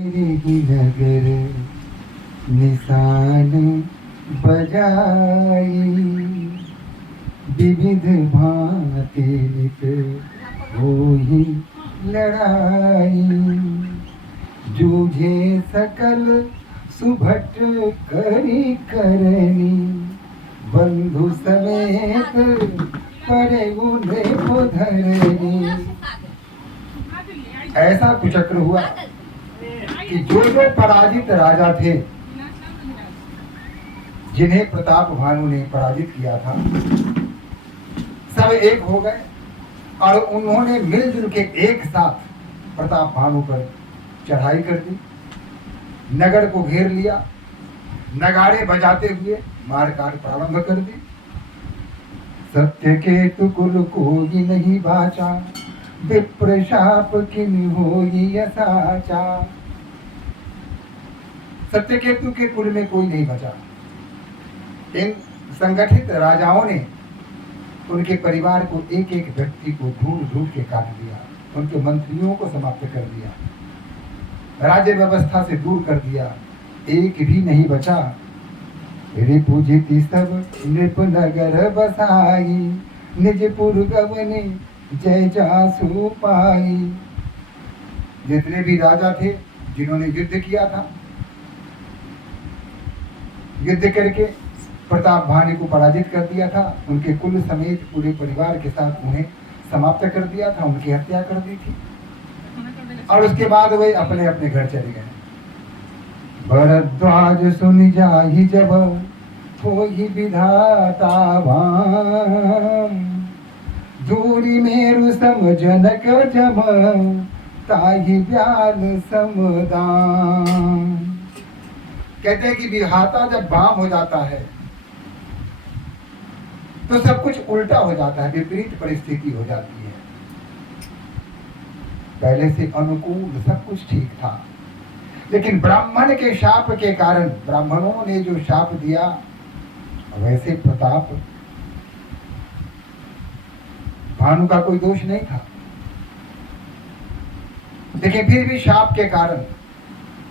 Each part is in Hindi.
मेरी नगर निशान बजाई, विविध भांति होई लड़ाई, जूझे सकल सुभट करी करनी, बंधु समेत पड़े उन्हें को धरनी। ऐसा कुचक्र हुआ कि जो पराजित राजा थे, जिन्हें प्रताप भानु ने पराजित किया था, सब एक हो गए और उन्होंने मिलजुल के एक साथ प्रताप भानु पर चढ़ाई कर दी, नगर को घेर लिया, नगाड़े बजाते हुए मारकाट प्रारंभ कर दी। सत्य के तुकुल कोई नहीं बाचा, विप्र शाप किन होई असाचा। सत्यकेतु के कुल में कोई नहीं बचा। इन संगठित राजाओं ने उनके परिवार को एक एक व्यक्ति को ढूंढ ढूंढ के काट दिया, उनके मंत्रियों को समाप्त कर दिया, राज्य व्यवस्था से दूर कर दिया, एक भी नहीं बचा। रिपुजिति सब नृप नगर बसाई, निजपुर गवने जय जासु पाई। जितने भी राजा थे जिन्होंने युद्ध किया था, युद्ध करके प्रताप भानु को पराजित कर दिया था, उनके कुल समेत पूरे परिवार के साथ उन्हें समाप्त कर दिया था, उनकी हत्या कर दी थी और उसके बाद वे अपने अपने घर चले गए। भरद्वाज सुन जाहि जब होई विधाता भाम, दूरी मेरु सम जनक जम ताहि ब्याल समदान। कहते हैं कि विधाता जब बाम हो जाता है तो सब कुछ उल्टा हो जाता है, विपरीत परिस्थिति हो जाती है। पहले से अनुकूल सब कुछ ठीक था, लेकिन ब्राह्मण के शाप के कारण, ब्राह्मणों ने जो शाप दिया, वैसे प्रताप भानु का कोई दोष नहीं था, लेकिन फिर भी शाप के कारण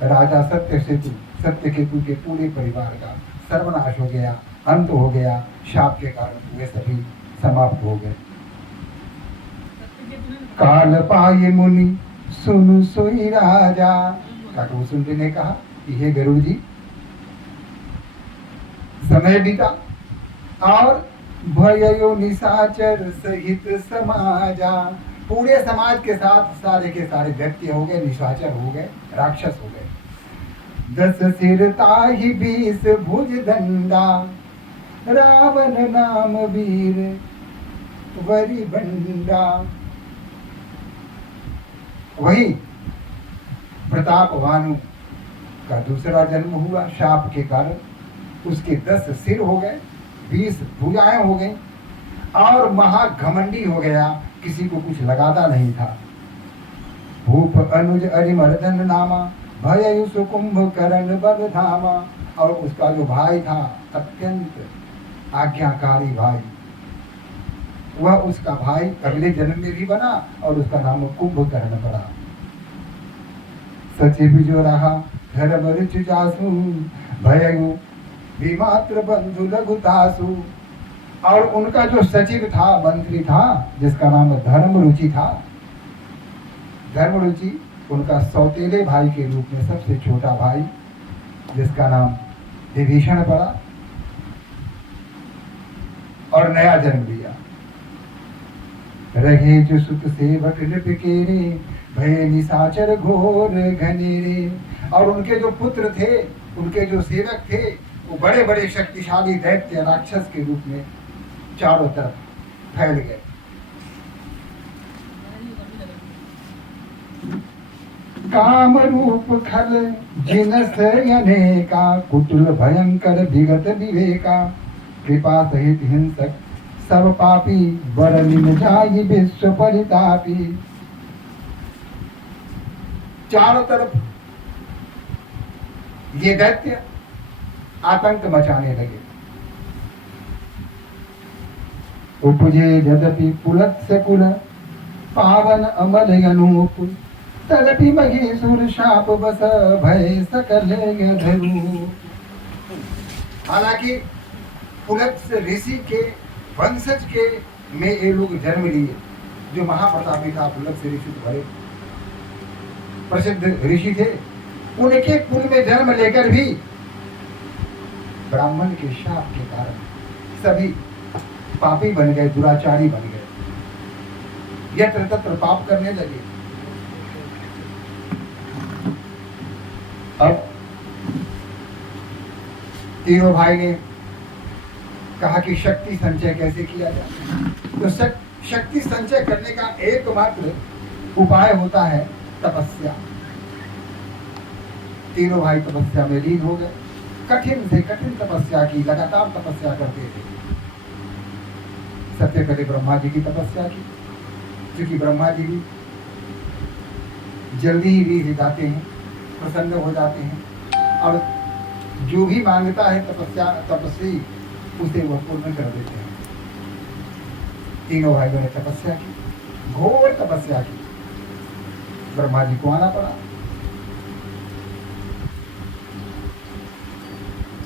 राजा सत्यकेतु के पूरे परिवार का सर्वनाश हो गया, अंत हो गया। शाप के कारण वे सभी समाप्त हो गए। काल पाये मुनि सुनु सोई राजा। काकू सुनते ने कहा कि हे गरुड़ जी, समय बीता और भययो निशाचर सहित समाजा। पूरे समाज के साथ सारे के सारे व्यक्ति हो गए, निशाचर हो गए, राक्षस हो गए। 10 सिर ताहि 20 भुज दंडा, रावण नाम वीर वरी बंडा। वही प्रताप भानु का दूसरा जन्म हुआ शाप के कारण। उसके 10 सिर हो गए, 20 भुजाएं हो गई और महाघमंडी हो गया, किसी को कुछ लगाता नहीं था। भूप अनुज अरिमर्दन नामा, भययु सुकुंभ करण बल धामा। और उसका जो भाई था, अत्यंत आज्ञाकारी भाई, वह उसका भाई अगले जन्म में भी बना और उसका नाम कुंभकर्ण पड़ा। सचिव जो रहा धर्म रुचि जासु, भययु विमात्र बंधु लघुतासु। और उनका जो सचिव था, मंत्री था, जिसका नाम धर्म रुचि था, धर्म रुचि उनका सौतेले भाई के रूप में सबसे छोटा भाई, जिसका नाम विभीषण पड़ा और नया जन्म लिया। रहे जो सुत सेवक नृपकेरे, भय निशाचर घोर घनेरे। और उनके जो पुत्र थे, उनके जो सेवक थे, वो बड़े बड़े शक्तिशाली दैत्य राक्षस के रूप में चारों तरफ फैल गए। काम रूप खल जिनस अनेका, कुटिल भयंकर विगत विवेका। कृपा सहित हिंसक सब पापी, बरलिन जाई विश्व परितापी। चारों तरफ ये दैत्य आतंक मचाने लगे। उपजे यद्यपि पुलत्स्य कुल, पावन अमल अनूप। तलपि महेश्वर शाप बस भय सकल गधरू। हालांकि पुलत्स ऋषि के वंशज के में ये लोग जन्म लिए, जो महाप्रतापी था पुलत्स ऋषि बड़े प्रसिद्ध ऋषि थे। उनके कुल में जन्म लेकर भी ब्राह्मण के शाप के कारण सभी पापी बन गए, दुराचारी बन गए, यत्र तत्र पाप करने लगे। अब तीनों भाई ने कहा कि शक्ति संचय कैसे किया जाए। तो शक्ति संचय करने का एकमात्र उपाय होता है तपस्या। तीनों भाई तपस्या में लीन हो गए, कठिन से कठिन तपस्या की, लगातार तपस्या करते थे। सबसे पहले ब्रह्मा जी की तपस्या की, क्योंकि ब्रह्मा जी भी जल्दी ही रीझ जाते हैं, प्रसन्न हो जाते हैं और जो भी मांगता है तपस्वी उसे वह पूर्ण कर देते हैं। तीनों भाइयों ने तपस्या की, घोर तपस्या की। ब्रह्मा जी को आना पड़ा।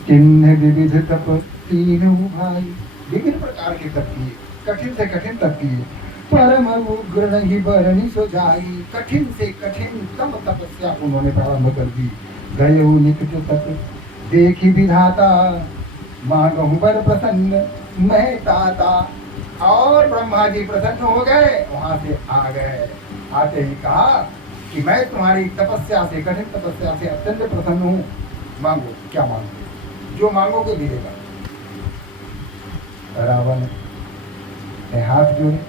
किन्ने विविध तप तीनों भाई, विभिन्न प्रकार के तप किए, कठिन से कठिन तप किए। परम उग्र नहीं बरनी सो जाई, कठिन से कठिन तम तपस्या उन्होंने प्रारंभ कर दी। गये निकट तप देखी विधाता, मांगहु बर प्रसन्न मैं ताता। और ब्रह्मा जी प्रसन्न हो गए, वहां से आ गए। आते ही कहा कि मैं तुम्हारी तपस्या से, कठिन तपस्या से अत्यंत प्रसन्न हूँ, मांगो। क्या मांगो? जो मांगोगे मिलेगा। रावण ने हाथ जोड़े,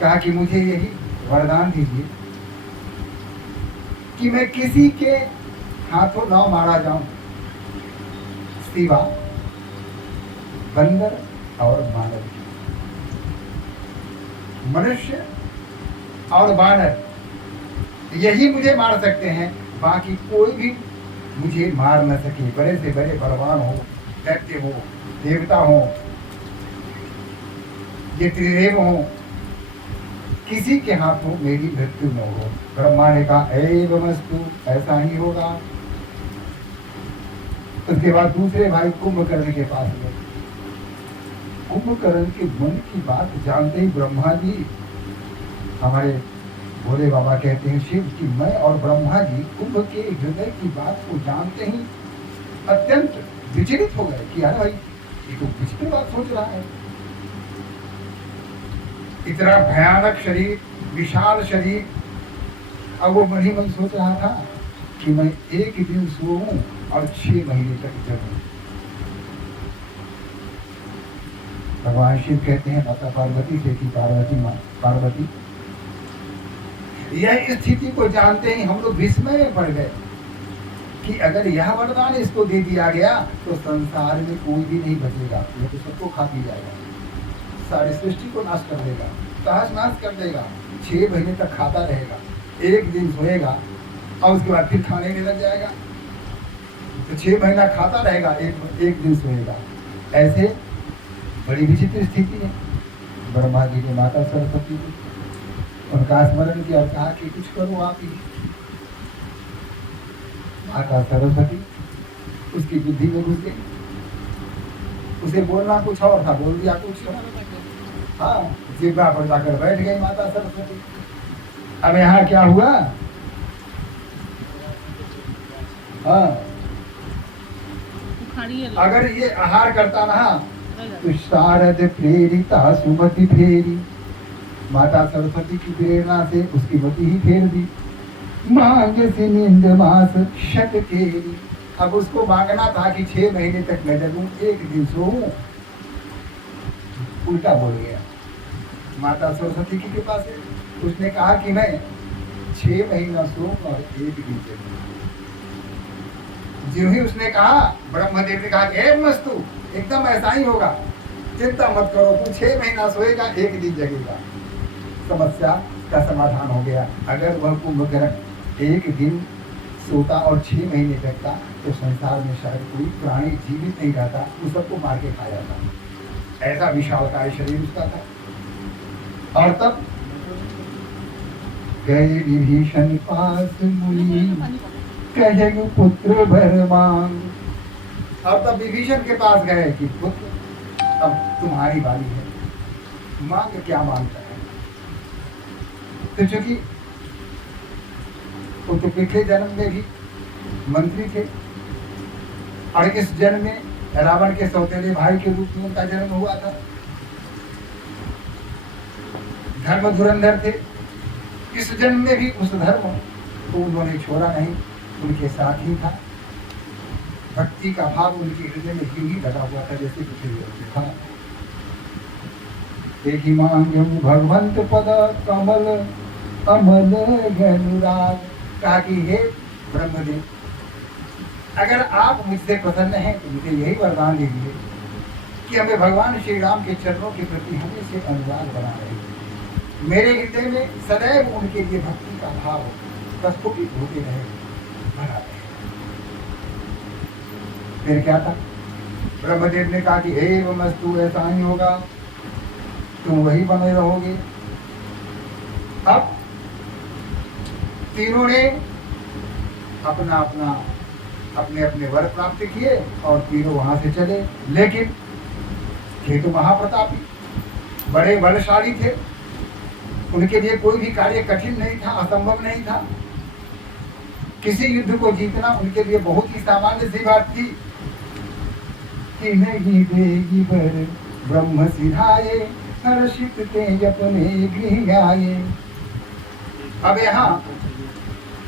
कहा कि मुझे यही वरदान दीजिए कि मैं किसी के हाथों न मारा जाऊं, सिवा बंदर और मानव की। मनुष्य और बानर यही मुझे मार सकते हैं, बाकी कोई भी मुझे मार न सके। बड़े से बड़े बलवान हो, दैत्य हो, देवता हो, ये त्रिदेव हो, किसी के हाथों मेरी मृत्यु न हो। ब्रह्मा ने कहा एवमस्तु, ऐसा ही होगा। उसके बाद दूसरे भाई कुंभकर्ण के पास गए। कुंभकर्ण के मन की बात जानते ही ब्रह्मा जी, हमारे भोले बाबा कहते हैं शिव कि मैं और ब्रह्मा जी कुंभ के हृदय की बात को जानते ही अत्यंत विचलित हो गए कि अरे भाई ये तो विचित्र बात सोच रहा है। इतना भयानक शरीर, विशाल शरीर। अब वो मन ही मन सोच रहा था कि मैं एक दिन सोऊं और 6 महीने तक जगूं। भगवान शिव कहते हैं माता पार्वती से कि पार्वती यह स्थिति को जानते ही हम लोग विस्मय में पड़ गए कि अगर यह वरदान इसको दे दिया गया तो संसार में कोई भी नहीं बचेगा, ये तो सबको खा पी जाएगा, सारी सृष्टि को नाश कर देगा, तहस नाश कर देगा। 6 महीने तक खाता रहेगा, एक दिन सोएगा और उसके बाद फिर खाने में लग जाएगा। तो 6 महीना खाता रहेगा, एक दिन सोएगा। ऐसे बड़ी विचित्र स्थिति है। ब्रह्मा जी ने माता सरस्वती जी उनका स्मरण किया और कहा कि कुछ करो आप ही। माता सरस्वती उसकी बुद्धि में घुस गई, उसे बोलना कुछ और था, बोल दिया कुछ और। हाँ, जिब्रा पर जाकर बैठ गई माता सरस्वती। अब यहाँ क्या हुआ? हाँ, अगर ये आहार करता रहा तो शारद प्रेरिता सुमति फेरी, माता सरस्वती की प्रेरणा से उसकी मति ही फेर दी। मांग से नींद मास शत केरी। अब उसको मांगना था कि 6 महीने तक मैं जगूं, एक दिन सोऊं, उल्टा बोल गया। माता सरस्वती की कृपा से उसने कहा कि मैं 6 महीना सोऊं और एक दिन जगूं। जो ही उसने कहा, ब्रह्मदेव ने कहा कि मस्तु, एकदम ऐसा ही होगा, चिंता मत करो, तू 6 महीना सोएगा, एक दिन जगेगा। समस्या का समाधान हो गया। अगर वह कुंभकर्ण एक दिन सोता और 6 महीने जगता तो संसार में शायद कोई प्राणी जीवित नहीं रहता, उस सबको मार के खा जाता। ऐसा विशालकाय शरीर उसका था। और तब गए विभीषण पास मुनि, कहे पुत्र भर मांग। और तब विभीषण के पास गए कि पुत्र अब तुम्हारी बारी है, मांग क्या मांगता है। तो चूंकि वो तो पिछले जन्म में भी मंत्री थे और इस जन्म में रावण के सौतेले भाई के रूप में उनका जन्म हुआ था, धर्म धुरंधर थे। इस जन्म में भी उस धर्म को उन्होंने छोड़ा नहीं, उनके साथ ही था। भक्ति का भाव उनके हृदय में यूं ही लगा हुआ था जैसे कुछ था। देखी मांगू भगवंत पद कमल अमल अनुराग। कहा कि हे ब्रह्मदेव, अगर आप मुझसे प्रसन्न हैं तो मुझे यही वरदान दीजिए कि हमें भगवान श्री राम के चरणों के प्रति हमेशा अनुराग बना रहे, मेरे हृदय में सदैव उनके लिए भक्ति का भाव प्रस्फुटित होते रहे, बना रहे। फिर क्या था, ब्रह्मदेव ने कहा कि हे वस्तु ऐसा ही होगा, तुम वही बने रहोगे। अब तीनों ने अपना अपना अपने अपने वर प्राप्त किए और तीनों वहां से चले। लेकिन थे तो महाप्रतापी, बड़े बलशाली थे, उनके लिए कोई भी कार्य कठिन नहीं था, असंभव नहीं था। किसी युद्ध को जीतना उनके लिए बहुत ही सामान्य सी बात थी कि नहीं देगी बर ब्रह्म सिधाए, हर्षित ते अपने गृह आए। अब यहाँ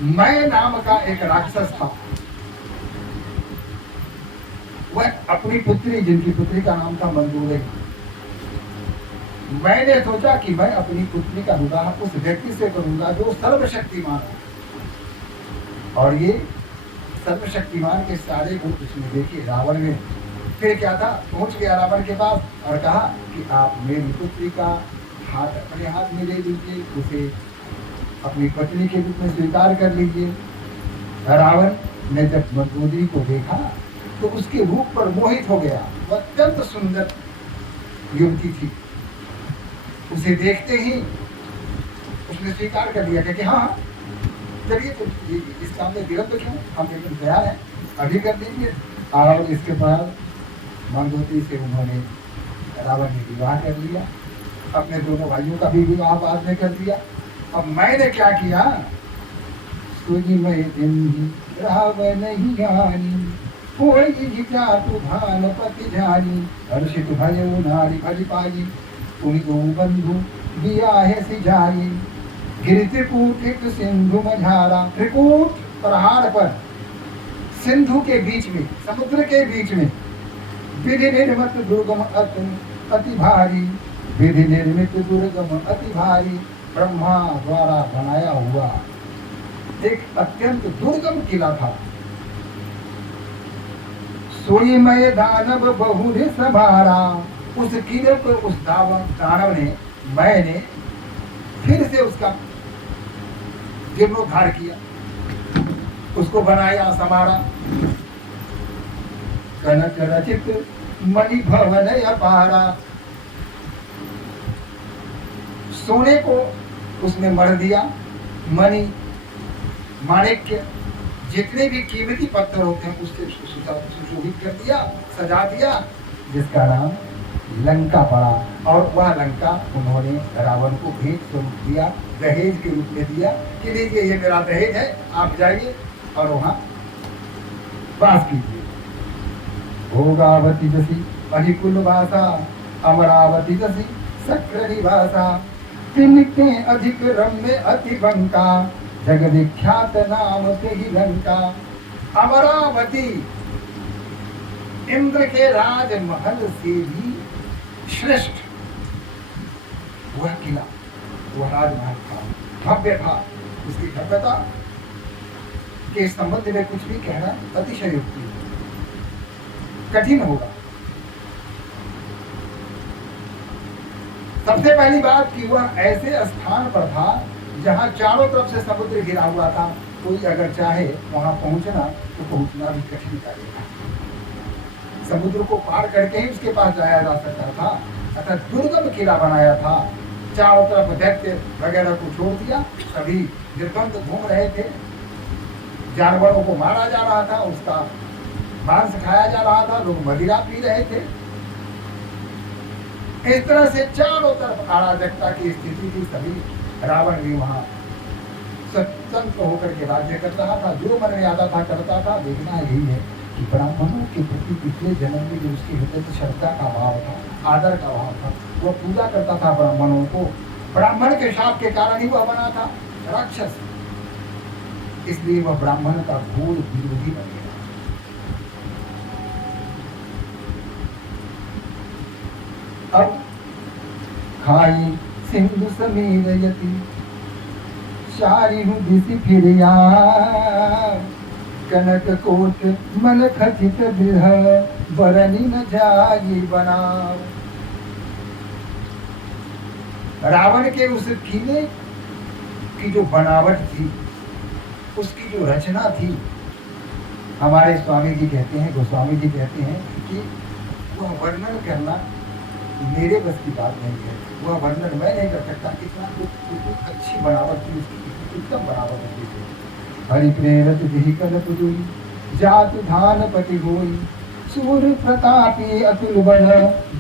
मैं नाम का एक राक्षस था, वह अपनी पुत्री, जिनकी पुत्री का नाम था मंदोदरी, मैंने सोचा कि मैं अपनी पुत्री का विवाह उस व्यक्ति से करूंगा जो सर्वशक्तिमान है। और ये सर्वशक्तिमान के सारे गुण उसने देखे रावण में। फिर क्या था, पहुंच गया रावण के पास और कहा कि आप मेरी पुत्री का हाथ अपने हाथ में ले लीजिए, उसे अपनी पत्नी के रूप में स्वीकार कर लीजिए। रावण ने जब मंदोदरी को देखा तो उसके रूप पर मोहित हो गया। वह अत्यंत सुंदर युवती थी। उसे देखते ही उसने स्वीकार कर लिया कि हाँ चलिए, तो इस काम में विलंब क्यों, हम एकदम तैयार हैं, अभी कर दीजिए। और इसके बाद मंदोदरी से उन्होंने, रावण ने विवाह कर लिया। अपने दोनों भाइयों का भी विवाह बाद में कर दिया। अब मैंने क्या किया, सुनी मैं दिन रावण नहीं जानी, कोई जातु भानुपति जानी, हर्षित भयो नारी भज पाई, उन दो बंधु दिया है सिजाई। गिर त्रिकूट एक सिंधु मझारा, त्रिकूट पहाड़ पर सिंधु के बीच में, समुद्र के बीच में, विधि निर्मित दुर्गम अति भारी, विधि निर्मित दुर्गम अति भारी, ब्रह्मा द्वारा बनाया हुआ एक अत्यंत दुर्गम किला था। सोई मय दानव बहुरे सवारा, उस किले को उस दानव ने, मैंने फिर से उसका जीर्णोद्धार किया, उसको बनाया, संवारा। कनक रचित मणि भवन अपारा, सोने को उसने मढ़ दिया, मणि माणिक्य जितने भी कीमती पत्थर होते हैं उससे सुशोभित कर दिया, सजा दिया, जिसका नाम लंका पड़ा। और वह लंका उन्होंने रावण को भेंट स्वरूप दिया, दहेज के रूप में दिया कि लीजिए ये मेरा दहेज है, आप जाइए और वहां वास कीजिए। भोगावती जसी अधिकुल भाषा, अमरावती जसी सक्र भाषा, तिनके अधिक रम्य अति बंका, जग विख्यात नाम ते ही लंका। अमरावती इंद्र के राजमहल से भी श्रेष्ठ वह किला, वह राजमहल था, भव्य था। उसकी भव्यता के संबंध में कुछ भी कहना अतिशयोक्ति कठिन होगा। सबसे पहली बात कि वह ऐसे स्थान पर था जहां चारों तरफ से समुद्र घिरा हुआ था। कोई अगर चाहे वहां पहुंचना तो पहुंचना भी कठिन कार्य था, समुद्र को पार करके ही उसके पास जाया जा सकता था। अतः दुर्गम किला बनाया था चारों तरफ दैत्य वगैरह को छोड़ दिया, सभी निर्बंध घूम रहे थे, जानवरों को मारा जा रहा था, उसका मांस खाया जा रहा था, लोग मदिरा पी रहे थे। इस तरह से चारों तरफ अराजकता की स्थिति थी। सभी रावण भी वहां स्वतंत्र होकर के राज्य कर रहा था, जो मन में आता था करता था। देखना यही है कि ब्राह्मणों के प्रति पिछले जन्म में जो उसके हृदय में श्रद्धा का भाव था, आदर का भाव था, वो पूजा करता था ब्राह्मणों को। ब्राह्मण के शाप के कारण ही वह बना था राक्षस, इसलिए वह ब्राह्मण का घोर विरोधी बन गया। अब खाई सिंधु समीर यति शारी हूँ दिसी फिरिया कनक कोट मन खचित गृह बरनी न जाई बना। रावण के उस किले की जो बनावट थी, उसकी जो रचना थी, हमारे स्वामी जी कहते हैं, गोस्वामी जी कहते हैं कि वह वर्णन करना मेरे बस की बात नहीं है, वह वर्णन मैं नहीं कर सकता। कितना अच्छी बनावट थी उसकी, उत्तम बनावट थी। हरि प्रेरत दिहि कलप जोई जात धान पति होई सूर प्रतापी अतुल बल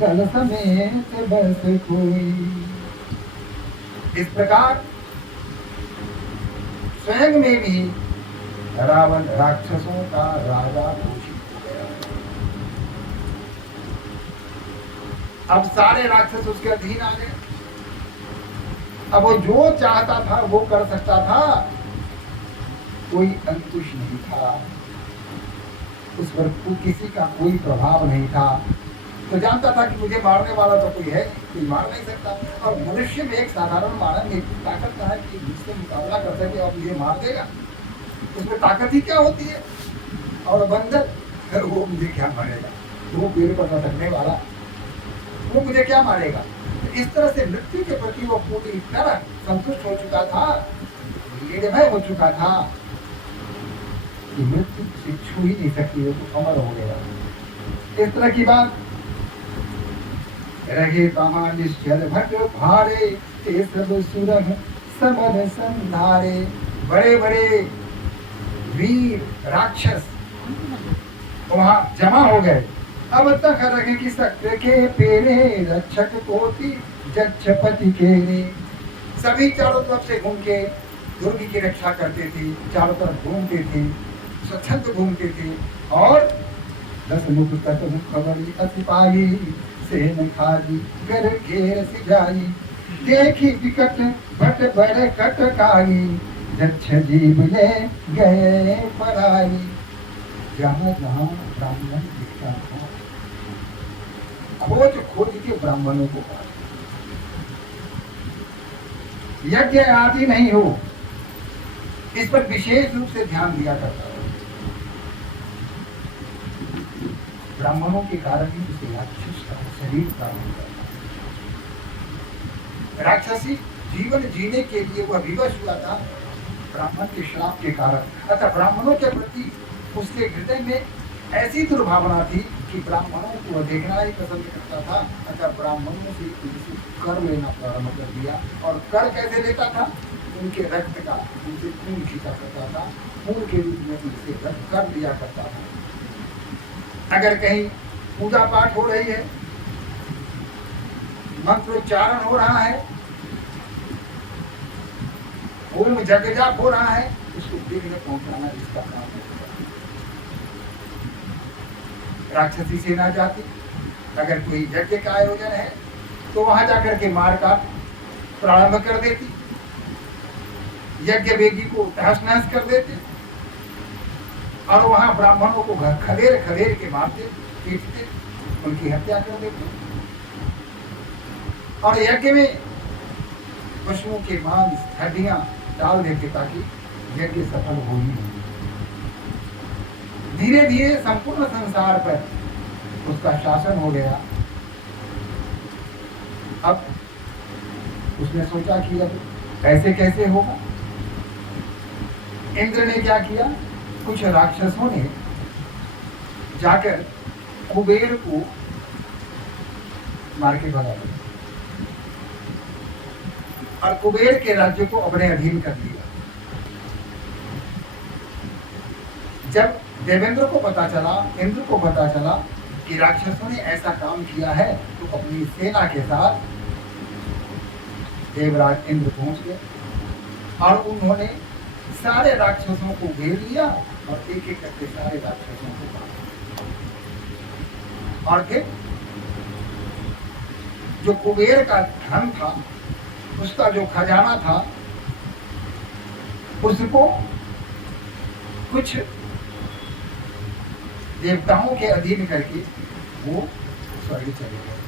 दल समेत बस कोई। इस प्रकार स्वयं में भी रावण राक्षसों का राजा घोषित हो गया। अब सारे राक्षस उसके अधीन आ गए। अब वो जो चाहता था वो कर सकता था, कोई अंकुश नहीं था, उस पर किसी का कोई प्रभाव नहीं था। तो जानता था कि मुझे मारने वाला तो कोई है, कोई मार नहीं सकता। और मनुष्य में एक साधारण मानव में इतनी ताकत है कि मुझसे मुकाबला कर सके और मुझे मार देगा, उसमें ताकत ही क्या होती है। और बंदर, वो मुझे क्या मारेगा, वो पेड़ पर लटकने वाला, वो मुझे क्या मारेगा। इस तरह से मृत्यु के प्रति वो पूरी तरह संतुष्ट हो चुका था, निर्भय हो चुका था कि मृत्यु से छू ही नहीं सकती, वो तो अमर हो गया। इस तरह की बात। रहे कहाँ निश्चल भट भारे ते सब सुरह समर संधारे। बड़े बड़े वीर राक्षस वहां जमा हो गए। अब तक रखे कि सक्र के पेरे रक्षक कोटि जक्षपति के रे। सभी चारों तरफ से घूम के दुर्ग की रक्षा करते थे, चारों तरफ घूमते थे, स्वच्छंद घूमते थे। और 10 मुख तक खबरी अति पाई सेन खाली कर घेर सिजाई। देखी विकट भट बड़े कटकाई जक्ष जीव ले गए पराई। जहाँ जहाँ ब्राह्मण दिखता था खोज खोज के ब्राह्मणों को मार। यज्ञ आदि नहीं हो, इस पर विशेष रूप से ध्यान दिया करता है। ब्राह्मणों के कारण ही उसे राक्षस का शरीर प्राप्त करता। राक्षसी जीवन जीने के लिए वह विवश हुआ था ब्राह्मण के श्राप के कारण। अतः ब्राह्मणों के प्रति उसके हृदय में ऐसी दुर्भावना थी कि ब्राह्मणों को वह देखना ही पसंद करता था। अतः ब्राह्मणों से कर लेना प्रारंभ कर दिया। और कर कैसे लेता था, उनके रक्त का, उनसे खून खींचा करता था, खून के रूप में उनसे रक्त कर लिया करता था। अगर कहीं पूजा पाठ हो रही है, मंत्रोच्चारण हो रहा है, ओम जग जाप हो रहा है, उसको विघ्न पहुंचाना इसका काम है। राक्षसी सेना जाती, अगर कोई यज्ञ का आयोजन है तो वहां जाकर के मार का प्रारंभ कर देती, यज्ञ वेदी को तहस नहस कर देते और वहां ब्राह्मणों को खदेड़ खदेड़ के मारते, पीटते, उनकी हत्या कर देते। और यज्ञ में पशुओं के मांस हड्डियां डाल देते ताकि यज्ञ सफल हो ही नहीं। धीरे धीरे संपूर्ण संसार पर उसका शासन हो गया। अब उसने सोचा कि अब ऐसे कैसे होगा। इंद्र ने क्या किया, कुछ राक्षसों ने जाकर कुबेर को मार के भगा दिया। और कुबेर के राज्य को अपने अधीन कर लिया। जब देवेंद्र को पता चला, इंद्र को पता चला कि राक्षसों ने ऐसा काम किया है, तो अपनी सेना के साथ देवराज इंद्र पहुंच गए और उन्होंने सारे राक्षसों को घेर लिया और एक एक करके सारे राक्षसों को मार दिया। और फिर जो कुबेर का धन था, उसका जो खजाना था, उसको कुछ देवताओं के अधीन करके वो स्वर्ग चले गए।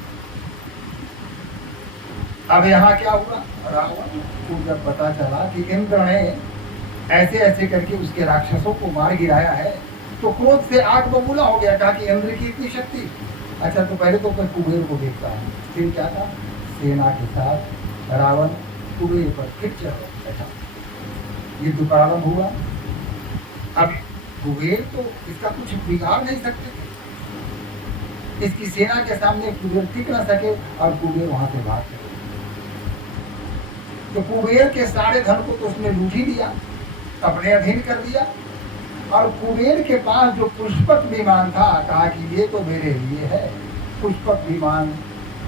अब यहाँ क्या हुआ, रावण को जब पता चला कि इंद्र ने ऐसे ऐसे करके उसके राक्षसों को मार गिराया है, तो क्रोध से आग बबूला हो गया। कहा कि इंद्र की इतनी शक्ति, अच्छा तो पहले तो मैं कुबेर को देखता हूँ। फिर क्या था, सेना के साथ रावण कुबेर पर फिर चढ़ बैठा। युद्ध प्रारंभ हुआ। अब कुबेर तो इसका कुछ बिगाड़ नहीं सकते थे, इसकी सेना के सामने कुबेर टिक न सके और कुबेर वहां से भाग गए। तो कुबेर के सारे धन को तो उसने लूट ही लिया, अपने अधीन कर दिया। और कुबेर के पास जो पुष्पक विमान था, कहा कि ये तो मेरे लिए है, पुष्पक विमान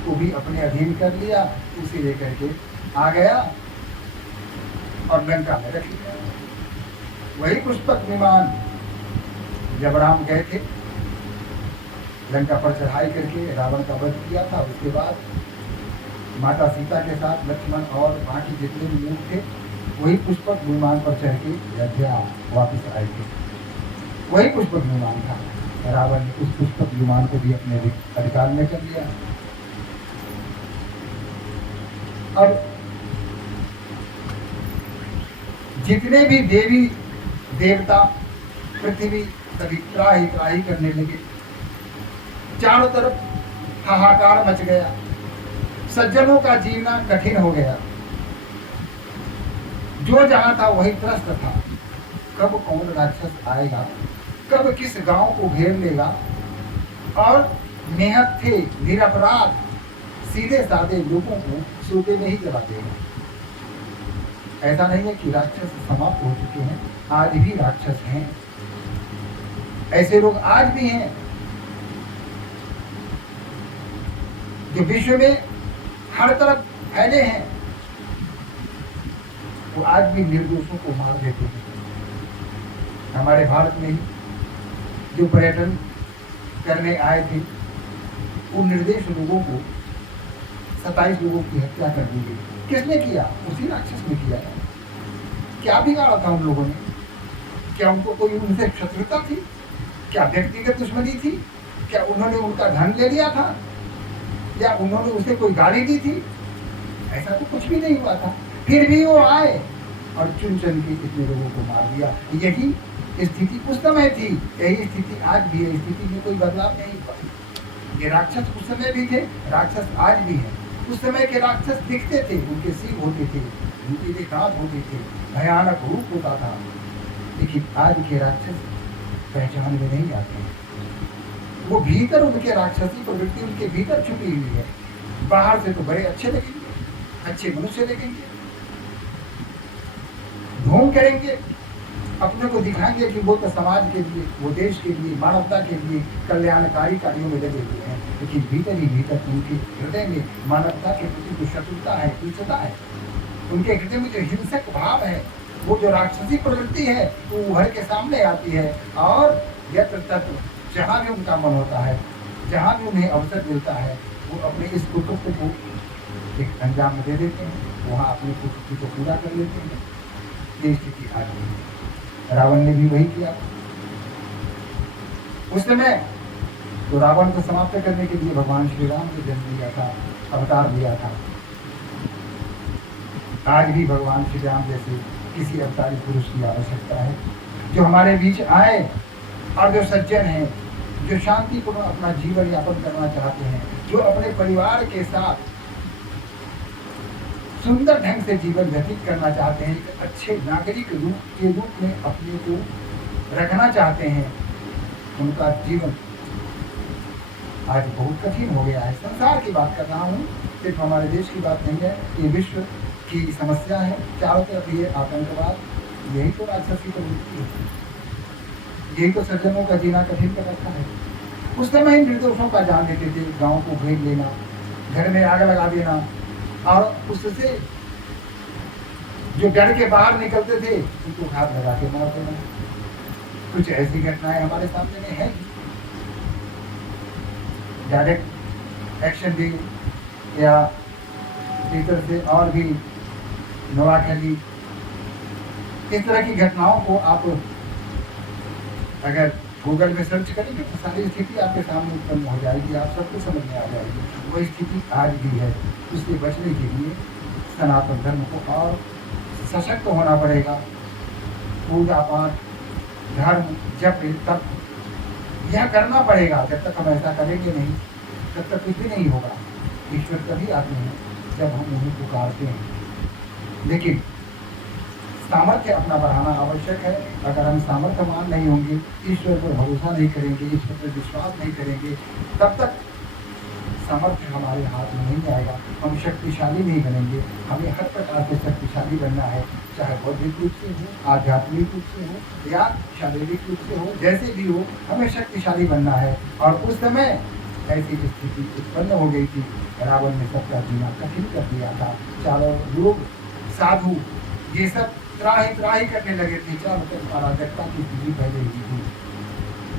को भी अपने अधीन कर लिया। उसे लेकर के आ गया और लंका में रख लिया। वही पुष्पक विमान जब राम गए थे लंका पर चढ़ाई करके रावण का वध किया था, उसके बाद माता सीता के साथ लक्ष्मण और बाकी जितने भी लोग थे, वही पुष्पक विमान पर चढ़ के अयोध्या वापिस आए थे। वही पुष्पक विमान था। रावण ने उस पुष्पक विमान को भी अपने अधिकार में कर लिया। अब जितने भी देवी देवता पृथ्वी सभी त्राही त्राही करने लगे, चारों तरफ हाहाकार मच गया, सज्जनों का जीना कठिन हो गया। जो जहां था वही त्रस्त था। कब कौन राक्षस आएगा, कब किस गांव को घेर लेगा, और निहत्थे थे निरपराध सीधे साधे लोगों को सूते में ही जला देगा। ऐसा नहीं है कि राक्षस समाप्त हो चुके हैं, आज भी राक्षस हैं, ऐसे लोग आज भी हैं जो विश्व में हर तरफ फैले हैं। वो आज भी निर्दोषों को मार देते हैं। हमारे भारत में ही जो पर्यटन करने आए थे, उन निर्दोष लोगों को 27 लोगों की हत्या कर दी गई। किसने किया? उसी राक्षस ने किया। क्या बिगाड़ा था उन लोगों ने? क्या उनको कोई उनसे शत्रुता थी? क्या व्यक्तिगत दुश्मनी थी? क्या उन्होंने उनका धन ले लिया था, या उन्होंने उसे कोई गाली दी थी? ऐसा तो कुछ भी नहीं हुआ था। फिर भी वो आए और चुन चुन के इतने लोगों को मार दिया। यही स्थिति उस समय थी, यही स्थिति आज भी है। स्थिति में कोई बदलाव नहीं हुआ। ये राक्षस उस समय भी थे, राक्षस आज भी है। उस समय के राक्षस दिखते थे, उनके सिंह होते थे, उनके दांत होते थे, भयानक रूप होता था। लेकिन आज के राक्षस पहचान में नहीं आते हैं। वो भीतर उनके राक्षसी प्रवृत्ति उनके भीतर छुपी हुई है। बाहर से तो बड़े अच्छे लगेंगे, अच्छे मनुष्य लगेंगे, ढोंग करेंगे, अपने को दिखाएंगे कि वो तो समाज के लिए, वो देश के लिए, मानवता के लिए कल्याणकारी कार्यों में लगे हुए हैं। लेकिन भीतर ही भीतर उनके हृदय में मानवता के प्रति जो शत्रुता है, तुच्छता है, उनके हृदय में जो हिंसक भाव है, वो जो राक्षसी प्रवृत्ति है, वो उभर के सामने आती है। और यत्र तत्र जहाँ भी उनका मन होता है, जहाँ भी उन्हें अवसर मिलता है, वो अपने इस कुतुत्व को एक अंजाम में दे देते हैं, वहाँ अपनी कुतुत्व को पूरा कर लेते हैं। ये स्थिति आ गई है। रावण ने भी वही किया। उस समय तो रावण को समाप्त करने के लिए भगवान श्री राम ने जन्म लिया था, अवतार लिया था। आज भी भगवान श्री राम जैसे किसी अवतारी पुरुष की आवश्यकता है, जो हमारे बीच आए और जो सज्जन हैं, जो शांतिपूर्ण अपना जीवन यापन करना चाहते हैं, जो अपने परिवार के साथ सुंदर ढंग से जीवन व्यतीत करना चाहते हैं, एक अच्छे नागरिक के रूप में अपने को रखना चाहते हैं। उनका जीवन आज बहुत कठिन हो गया है। संसार की बात कर रहा हूँ, सिर्फ हमारे देश की बात नहीं है। ये विश्व की समस्या है, चारों तरफ ये आतंकवाद, यही तो राक्षसी प्रवृत्ति है, यही तो सज्जनों का जीना कठिन कर रखा है। उस समय निर्दोषों का जान लेते थे, गांव को घेर लेना, घर में आग लगा देना, और उससे जो डर के बाहर निकलते थे उनको घात लगा के मार देना। कुछ ऐसी घटनाएं हमारे सामने में है। डायरेक्ट एक्शन भी या इस तरह से और भी नोआखली, इस तरह की घटनाओं को आप अगर गूगल में सर्च करेंगे तो सारी स्थिति आपके सामने उत्पन्न हो जाएगी, आप सबको समझ में आ जाएगी। वही स्थिति आज भी है। उससे बचने के लिए सनातन धर्म को और सशक्त होना पड़ेगा। पूजा पाठ, धर्म, जप, तप, यह करना पड़ेगा। जब तक हम ऐसा करेंगे नहीं, तब तक कुछ भी नहीं होगा। ईश्वर तभी आते हैं जब हम उन्हें पुकारते हैं। लेकिन सामर्थ्य अपना बढ़ाना आवश्यक है। अगर हम सामर्थ्यवान नहीं होंगे, ईश्वर पर भरोसा नहीं करेंगे, ईश्वर पर विश्वास नहीं करेंगे, तब तक सामर्थ्य हमारे हाथ में नहीं आएगा, हम शक्तिशाली नहीं बनेंगे। हमें हर प्रकार से शक्तिशाली बनना है, चाहे बौद्धिक रूप से हो, आध्यात्मिक रूप से हो या शारीरिक रूप से हो, जैसे भी हो, हमें शक्तिशाली बनना है। और उस समय ऐसी स्थिति उत्पन्न हो गई थी, रावण ने सबका जीना कठिन कर दिया था। चारों लोग, साधु, ये सब त्राही त्राही करने लगे थे। चारों तरफ अराजकता की स्थिति फैली हुई थी।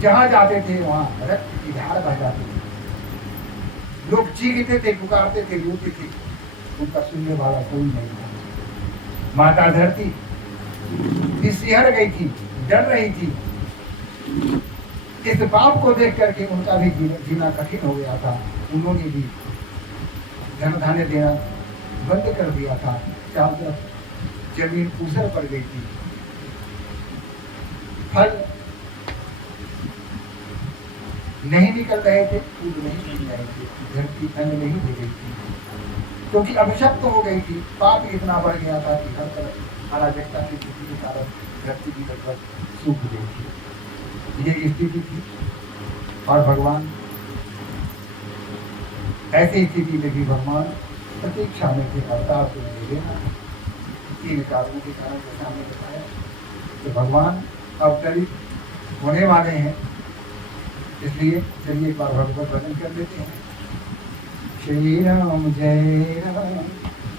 जहाँ जाते थे वहाँ रक्त की धार बह जाती थी। लोग चीखते थे, पुकारते थे, रोते थे, उनका सुनने वाला कोई नहीं था। माता धरती सिहर गई थी, डर रही थी। इस पाप को देख करके उनका भी जीना कठिन हो गया था। उन्होंने भी धन धान्य देना बंद कर दिया था। चारों तरफ जमीन ऊसर पड़ गई थी, फल नहीं निकल रहे थे, दूध नहीं मिल रहे थे, धरती अन्न नहीं दे रही थी, क्योंकि अभिशप्त हो गई थी। पाप इतना बढ़ गया था कि हर तरफ अराजकता की स्थिति के कारण धरती की लगभग सूख गई थी। ये स्थिति थी। और भगवान ऐसी स्थिति में भी भगवान प्रतीक्षा में थे, अवतार को ले लेना। तीन कारणों के कारण के सामने बताया कि भगवान अवतरित होने वाले हैं। इसलिए चलिए एक बार भगवत भजन कर लेते हैं। श्री राम जय राम,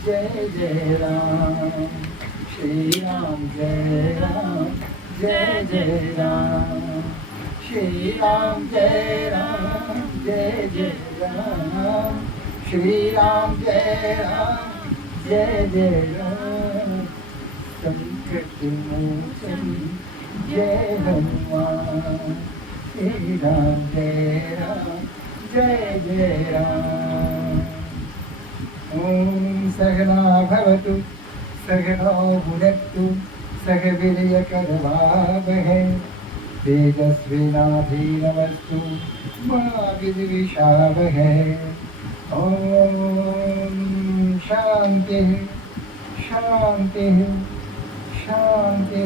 जय जय राम, श्री राम जय राम, जय जय राम, श्री राम जय राम, जय जय राम, श्री राम जय राम, जय जय राम, संकट मोचन जय हनुमान, श्री राम जय राम, जय जय राम। ओम सहना भवतु, सहनौ भुनक्तु, सह वीर्यकरवावहै, तेजस्विनाधीनमस्तु मा विद्विषावहै। ओम शांति शांति शांति।